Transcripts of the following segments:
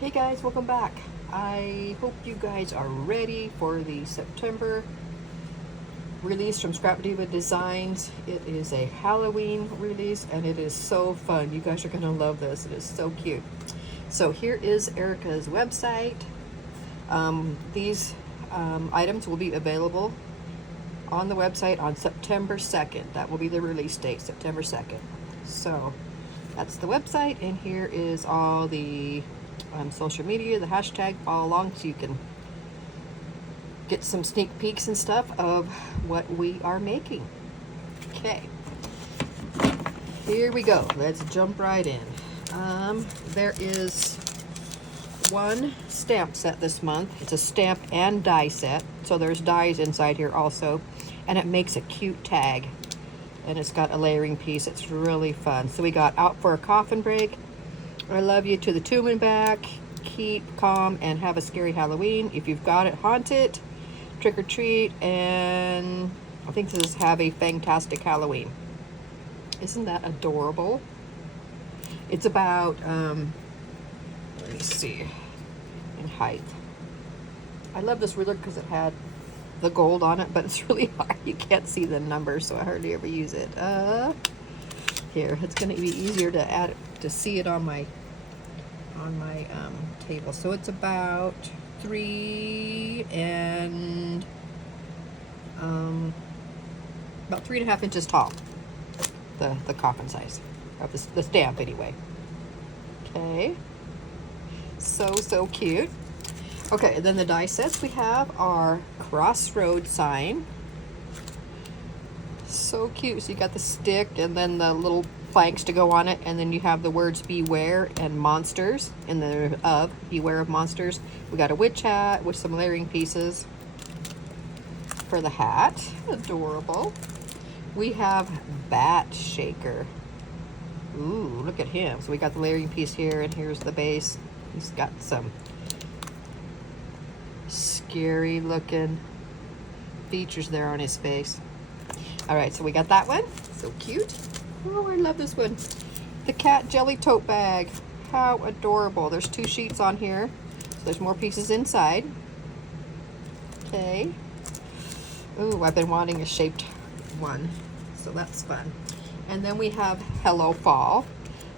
Hey guys, welcome back. I hope you guys are ready for the September release from Scrapdiva Designs. It is a Halloween release and it is so fun. You guys are going to love this. It is so cute. So here is Erica's website. These items will be available on the website on September 2nd. That will be the release date, September 2nd. So that's the website, and here is all the social media, the hashtag, follow along so you can get some sneak peeks and stuff of what we are making. Okay, here we go. Let's jump right in. There is one stamp set this month. It's a stamp and die set, so there's dies inside here also, and it makes a cute tag, and it's got a layering piece. It's really fun. So we got Out for a Coffin Break, I Love You to the Tomb and Back, Keep Calm and Have a Scary Halloween, If You've Got It, Haunt It, Trick or Treat, and I think this is Have a Fantastic Halloween. Isn't that adorable? It's about, let me see, in height. I love this ruler because it had the gold on it, but it's really hard. You can't see the numbers, so I hardly ever use it. Here, it's going to be easier to add to see it on my table. So it's about 3 and about 3.5 inches tall. The coffin size of the stamp, anyway. Okay, so cute. Okay, then the die sets we have are Crossroads sign. So cute. So you got the stick and then the little planks to go on it, and then you have the words beware and monsters in the of beware of monsters. We got a witch hat with some layering pieces for the hat. Adorable. We have bat shaker. Ooh, look at him. So we got the layering piece here, and here's the base. He's got some scary looking features there on his face. All right, so we got that one. So cute. Oh, I love this one. The cat jelly tote bag. How adorable. There's 2 sheets on here, so there's more pieces inside. Okay. Ooh, I've been wanting a shaped one, so that's fun. And then we have Hello Fall.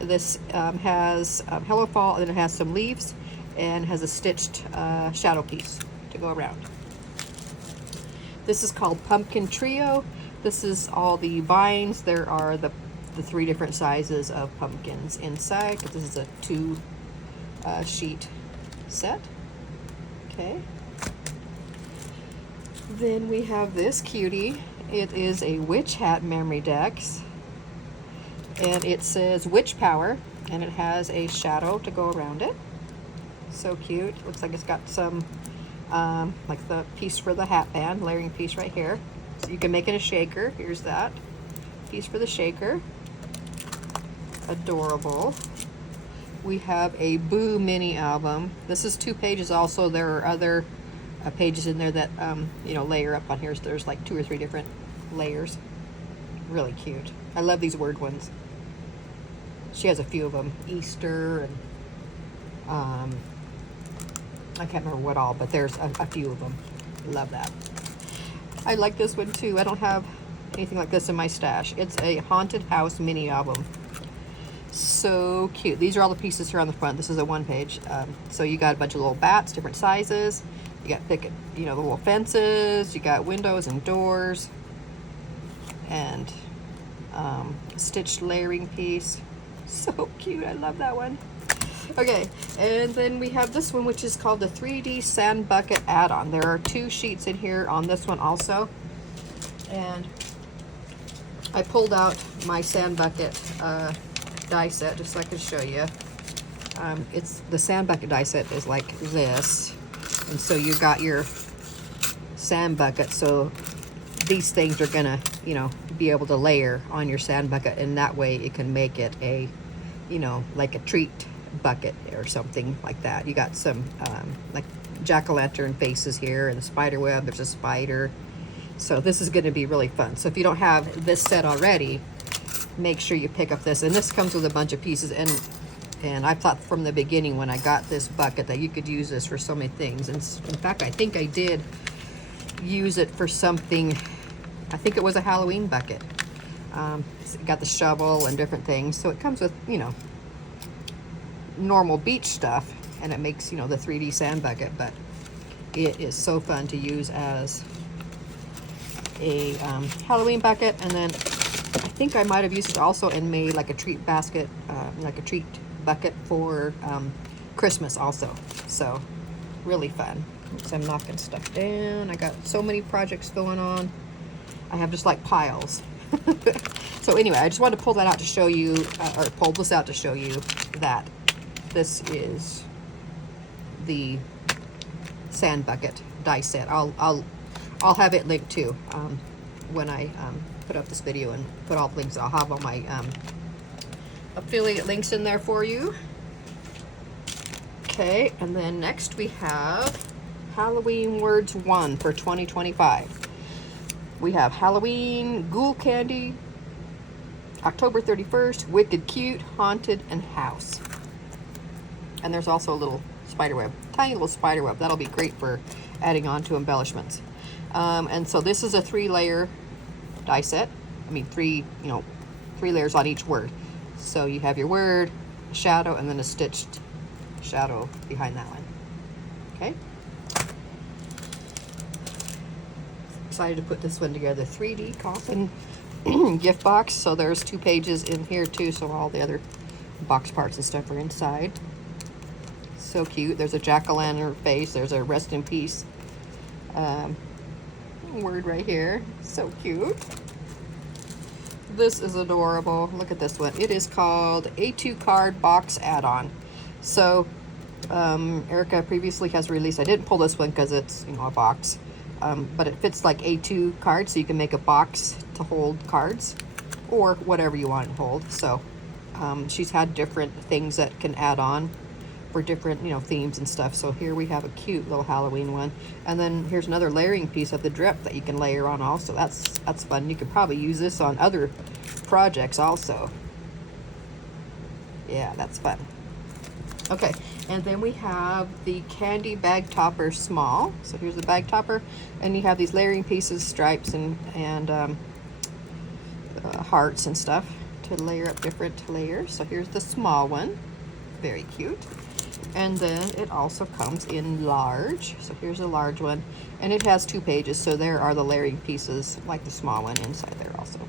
This has Hello Fall, and it has some leaves and has a stitched shadow piece to go around. This is called Pumpkin Trio. This is all the vines. There are the 3 different sizes of pumpkins inside, but this is a 2 sheet set. Okay. Then we have this cutie. It is a witch hat memorydex, and it says witch power, and it has a shadow to go around it. So cute. Looks like it's got some like the piece for the hat band, layering piece right here. So you can make it a shaker. Here's that piece for the shaker. Adorable. We have a Boo mini album. This is 2 pages also. There are other pages in there that you know, layer up on here. So there's like 2 or 3 different layers. Really cute. I love these word ones. She has a few of them. Easter and I can't remember what all, but there's a few of them. Love that. I like this one too. I don't have anything like this in my stash. It's a haunted house mini album. So cute. These are all the pieces here on the front. This is a 1 page. So you got a bunch of little bats, different sizes. You got picket, you know, the little fences. You got windows and doors, and stitched layering piece. So cute. I love that one. Okay, and then we have this one, which is called the 3D Sand Bucket Add-on. There are 2 sheets in here on this one also, and I pulled out my sand bucket die set just so I could show you. It's the sand bucket die set is like this, and so you got your sand bucket. So these things are gonna, you know, be able to layer on your sand bucket, and that way it can make it a, you know, like a treat bucket or something like that. You got some like jack-o'-lantern faces here, and the spider web. There's a spider. So this is going to be really fun. So if you don't have this set already, make sure you pick up this. And this comes with a bunch of pieces, and And I thought from the beginning when I got this bucket that you could use this for so many things. And in fact, I think I did use it for something. I think it was a Halloween bucket. It's got the shovel and different things. So it comes with, you know, normal beach stuff. And it makes, you know, the 3D sand bucket. But it is so fun to use as a Halloween bucket. And then I think I might have used it also and made like a treat basket, like a treat bucket for Christmas also. So really fun. Oops, I'm knocking stuff down. I got so many projects going on. I have just like piles. So anyway, I just wanted to pull that out to show you, or pull this out to show you that this is the sand bucket die set. I'll have it linked too when I put up this video and put all the links. I'll have all my affiliate links in there for you. Okay, and then next we have Halloween Words 1 for 2025. We have Halloween, Ghoul Candy, October 31st, Wicked Cute, Haunted, and House. And there's also a little spider web, tiny little spider web. That'll be great for adding on to embellishments. And so this is a 3-layer die set. I mean, 3 layers on each word. So you have your word, a shadow, and then a stitched shadow behind that one. Okay. Excited to put this one together. 3D Coffin gift box. So there's 2 pages in here too. So all the other box parts and stuff are inside. So cute. There's a jack-o'-lantern face. There's a rest in peace word right here. So cute. This is adorable. Look at this one. It is called A2 card box add-on. So Erica previously has released, I didn't pull this one because it's, you know, a box, but it fits like A2 cards, so you can make a box to hold cards or whatever you want to hold. So she's had different things that can add on for different, you know, themes and stuff. So here we have a cute little Halloween one, and then here's another layering piece of the drip that you can layer on also. That's fun. You could probably use this on other projects also. Yeah, that's fun. Okay, and then we have the candy bag topper small. So here's the bag topper, and you have these layering pieces, stripes, and hearts and stuff to layer up different layers. So here's the small one, very cute. And then it also comes in large. So here's a large one, and it has 2 pages. So there are the layering pieces, like the small one, inside there also.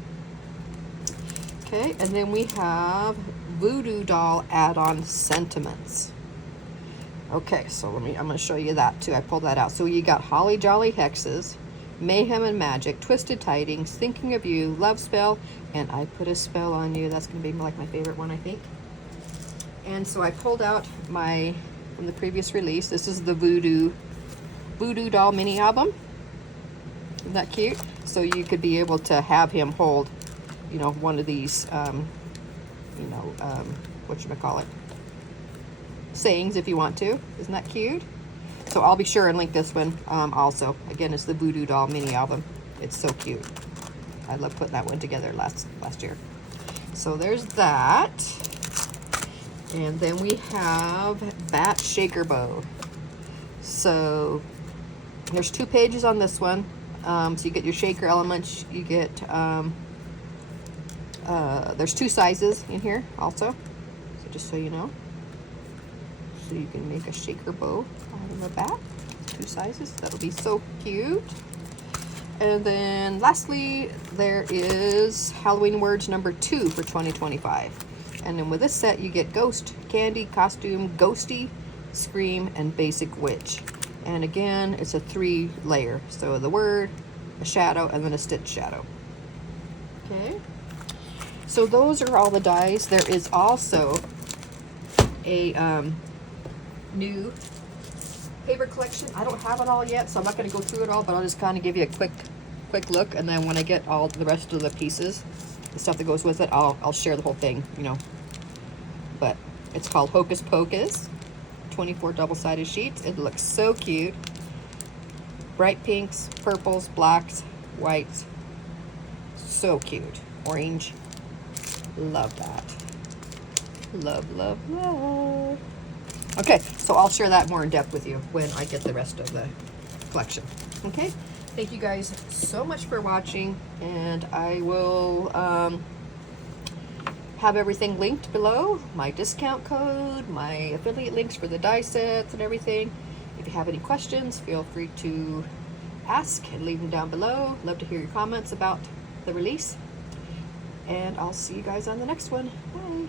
Okay, and then we have Voodoo doll add-on sentiments. Okay, so I'm going to show you that too. I pulled that out. So you got Holly Jolly Hexes, Mayhem and Magic, Twisted Tidings, Thinking of You, Love Spell, and I Put a Spell on You. That's going to be like my favorite one, I think. And so I pulled out from the previous release. This is the Voodoo doll mini album. Isn't that cute? So you could be able to have him hold, you know, one of these, whatchamacallit, sayings if you want to. Isn't that cute? So I'll be sure and link this one also. Again, it's the Voodoo doll mini album. It's so cute. I love putting that one together last year. So there's that. And then we have Bat Shaker Bow. So there's 2 pages on this one. So you get your shaker elements. You get, there's 2 sizes in here also. So just so you know. So you can make a shaker bow out of a bat. 2 sizes. That'll be so cute. And then lastly, there is Halloween Words number 2 for 2025. And then with this set, you get Ghost, Candy, Costume, Ghosty, Scream, and Basic Witch. And again, it's a 3-layer. So the word, a shadow, and then a stitch shadow. Okay. So those are all the dies. There is also a new paper collection. I don't have it all yet, so I'm not going to go through it all, but I'll just kind of give you a quick look. And then when I get all the rest of the pieces, the stuff that goes with it, I'll share the whole thing, you know. But it's called Hocus Pocus, 24 double-sided sheets. It looks so cute. Bright pinks, purples, blacks, whites. So cute. Orange. Love that. Love, love, love. Okay, so I'll share that more in depth with you when I get the rest of the collection. Okay, thank you guys so much for watching, and I will have everything linked below, my discount code, my affiliate links for the die sets and everything. If you have any questions, feel free to ask and leave them down below. Love to hear your comments about the release, and I'll see you guys on the next one. Bye.